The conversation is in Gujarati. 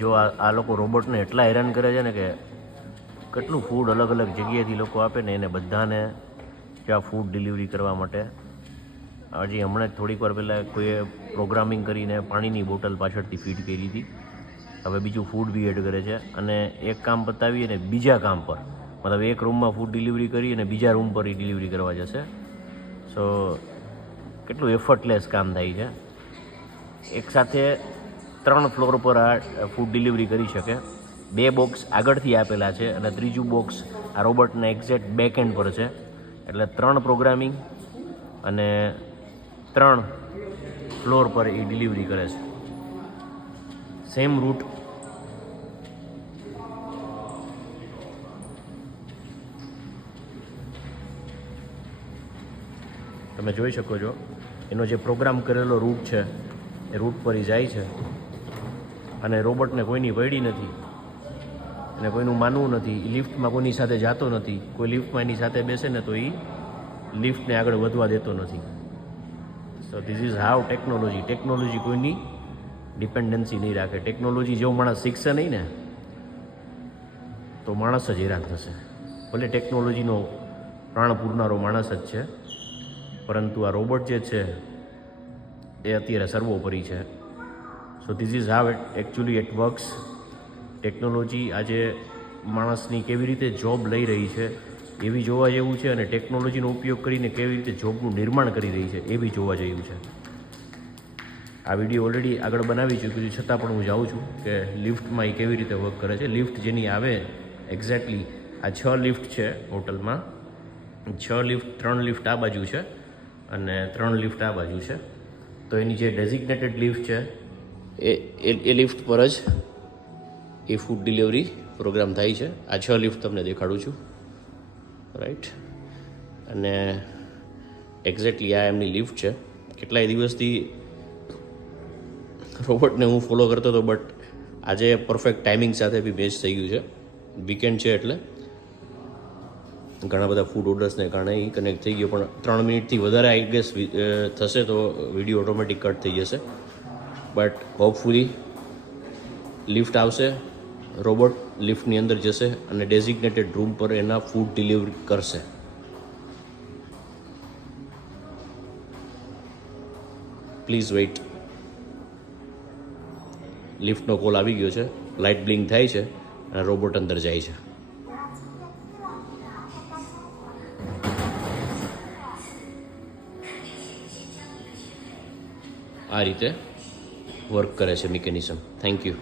જો આ લોકો રોબોટને એટલા હેરાન કરે છે ને કે કેટલું ફૂડ અલગ અલગ જગ્યાએથી લોકો આપે ને એને બધાને ત્યાં ફૂડ ડિલિવરી કરવા માટે. હજી હમણાં જ થોડીક વાર પહેલાં કોઈએ પ્રોગ્રામિંગ કરીને પાણીની બોટલ પાછળથી ફીડ કરી હતી. હવે બીજું ફૂડ બી એડ કરે છે અને એક કામ પતાવી અને બીજા કામ પર, મતલબ એક રૂમમાં ફૂડ ડિલિવરી કરી અને બીજા રૂમ પર ડિલિવરી કરવા જશે. સો કેટલું એફર્ટલેસ કામ થાય છે. એક સાથે 3 ફ્લોર પર આ ફૂડ ડિલિવરી કરી શકે. 2 બોક્સ આગળથી આપેલા છે અને ત્રીજું બોક્સ આ રોબોટના એક્ઝેક્ટ બેક એન્ડ પર છે. એટલે 3 પ્રોગ્રામિંગ અને 3 ફ્લોર પર એ ડિલિવરી કરે છે. સેમ રૂટ તમે જોઈ શકો છો. એનો જે પ્રોગ્રામ કરેલો રૂટ છે એ રૂટ પર એ જાય છે અને રોબોટને કોઈની પડી નથી અને કોઈનું માનવું નથી. એ લિફ્ટમાં કોઈની સાથે જતો નથી. કોઈ લિફ્ટમાં એની સાથે બેસે ને તો એ લિફ્ટને આગળ વધવા દેતો નથી. So this is how technology કોઈની ડિપેન્ડન્સી નહીં રાખે. ટેકનોલોજી જેવો માણસ શીખશે નહીં ને તો માણસ જ હેરાન થશે. ભલે ટેકનોલોજીનો પ્રાણ પૂરનારો માણસ જ છે, પરંતુ આ રોબોટ જે છે એ અત્યારે સર્વોપરી છે. So this is how actually it works. Technology આજે માણસની કેવી રીતે જોબ લઈ રહી છે એ બી જોવા જેવું છે અને ટેકનોલોજીનો ઉપયોગ કરીને કેવી રીતે જોબનું નિર્માણ કરી રહી છે એ બી જોવા જેવું છે. આ વિડીયો ઓલરેડી આગળ બનાવી ચૂક્યું છું, છતાં પણ હું જાઉં છું કે લિફ્ટમાં એ કેવી રીતે વર્ક કરે છે. લિફ્ટ જેની આવે એક્ઝેક્ટલી આ 6 લિફ્ટ છે હોટલમાં. 6 લિફ્ટ, 3 લિફ્ટ આ બાજુ છે અને 3 લિફ્ટ આ બાજુ છે. તો એની જે ડેઝિગ્નેટેડ લિફ્ટ છે એ લિફ્ટ પર જ એ ફૂડ ડિલિવરી પ્રોગ્રામ થાય છે. આ 6 લિફ્ટ તમને દેખાડું છું, રાઈટ. અને એક્ઝેક્ટલી આ એમની લિફ્ટ છે. કેટલાય દિવસથી રોબોટને હું ફોલો કરતો હતો, બટ આજે પરફેક્ટ ટાઈમિંગ સાથે બી મેચ થઈ ગયું છે. વીકેન્ડ છે એટલે ઘણા બધા ફૂડ ઓર્ડર્સને કારણે એ કનેક્ટ થઈ ગયો, પણ 3 મિનિટથી વધારે આઈ ગેસ થશે તો વિડીયો ઓટોમેટિક કટ થઈ જશે. બટ હોપફુલી લિફ્ટ આવશે, રોબોટ લિફ્ટની અંદર જશે અને ડેઝિગ્નેટેડ રૂમ પર એના ફૂડ ડિલિવરી કરશે. Please wait. લિફ્ટનો કોલ આવી ગયો છે, લાઇટ બ્લિંક થાય છે અને રોબોટ અંદર જાય છે. આ રીતે વર્ક કરે છે મિકેનિઝમ. Thank you.